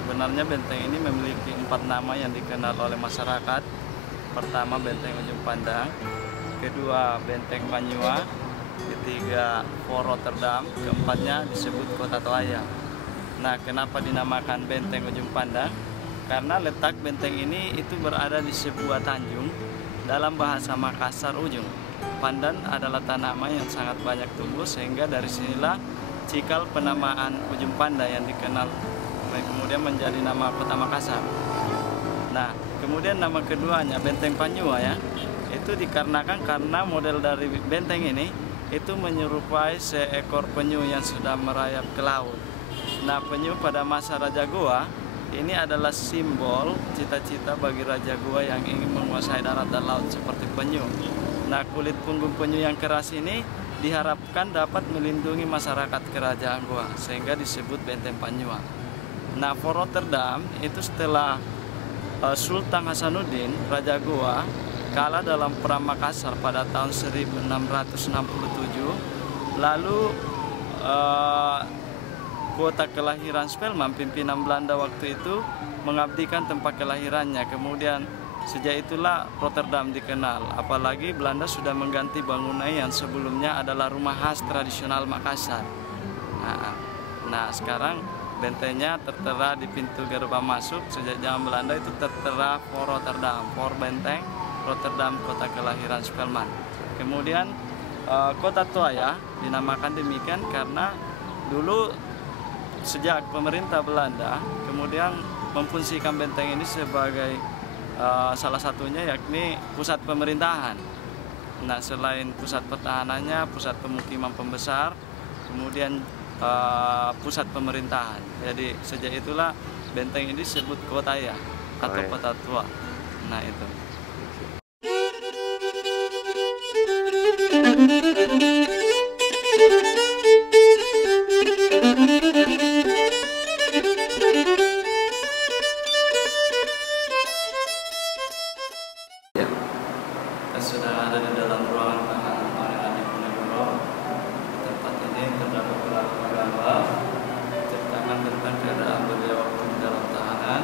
Sebenarnya benteng ini memiliki 4 nama yang dikenal oleh masyarakat. Pertama, Benteng Ujung Pandang. Kedua, Benteng Panyua. Ketiga, Fort Rotterdam. Keempatnya disebut Kota Toaya. Nah, kenapa dinamakan Benteng Ujung Pandang? Karena letak benteng ini itu berada di sebuah tanjung. Dalam bahasa Makassar, ujung pandan adalah tanaman yang sangat banyak tumbuh, sehingga dari sinilah cikal penamaan Ujung Pandang yang dikenal kemudian menjadi nama Kota Makassar. Nah, kemudian nama keduanya Benteng Panyua ya, itu dikarenakan karena model dari benteng ini itu menyerupai seekor penyu yang sudah merayap ke laut. Nah, penyu pada masa Raja Goa ini adalah simbol cita-cita bagi Raja Goa yang ingin menguasai darat dan laut seperti penyu. Nah, kulit punggung penyu yang keras ini diharapkan dapat melindungi masyarakat kerajaan Goa, sehingga disebut Benteng Panyua. Nah, Fort Rotterdam itu setelah Sultan Hasanuddin, Raja Goa, kalah dalam Perang Makassar pada tahun 1667. Lalu kota kelahiran Spelman, pimpinan Belanda waktu itu, mengabdikan tempat kelahirannya. Kemudian sejak itulah Rotterdam dikenal. Apalagi Belanda sudah mengganti bangunan yang sebelumnya adalah rumah khas tradisional Makassar. Nah, sekarang bentengnya tertera di pintu gerbang masuk. Sejak zaman Belanda itu tertera Fort Rotterdam, Fort Benteng Rotterdam, kota kelahiran Spelman. Kemudian Kota Toaya dinamakan demikian karena dulu sejak pemerintah Belanda kemudian memfungsikan benteng ini sebagai salah satunya yakni pusat pemerintahan. Nah, selain pusat pertahanannya, pusat pemukiman pembesar, kemudian pusat pemerintahan. Jadi sejak itulah benteng ini disebut Kota Toaya atau Kota Tua. Nah, itu. Sudah ada di dalam ruangan tahanan Pangeran Diponegoro. Di tempat ini terdapat beberapa gambar menceritakan tentang keadaan beliau waktu di dalam tahanan.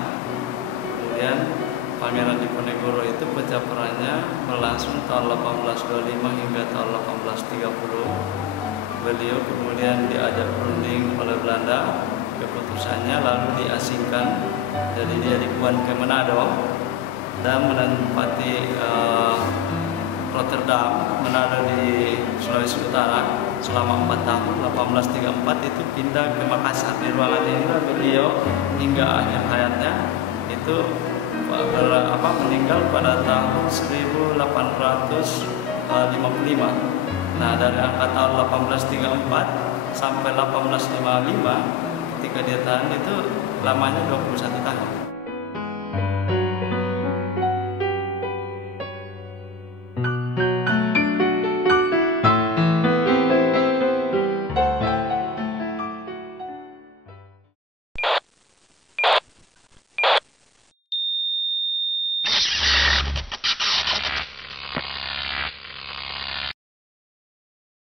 Kemudian Pangeran Diponegoro itu pecah perangnya berlangsung tahun 1825 hingga tahun 1830. Beliau kemudian diajak berunding oleh Belanda. Keputusannya lalu diasingkan, jadi dia dibuang ke Manado dan menempati Rotterdam, Manado di Sulawesi Utara selama 4 tahun. 1834 itu pindah ke Makassar. Di ruangan inilah beliau hingga akhir hayatnya itu meninggal pada tahun 1855. Nah, dari angka tahun 1834 sampai 1855 ketika dia tahan itu lamanya 21 tahun.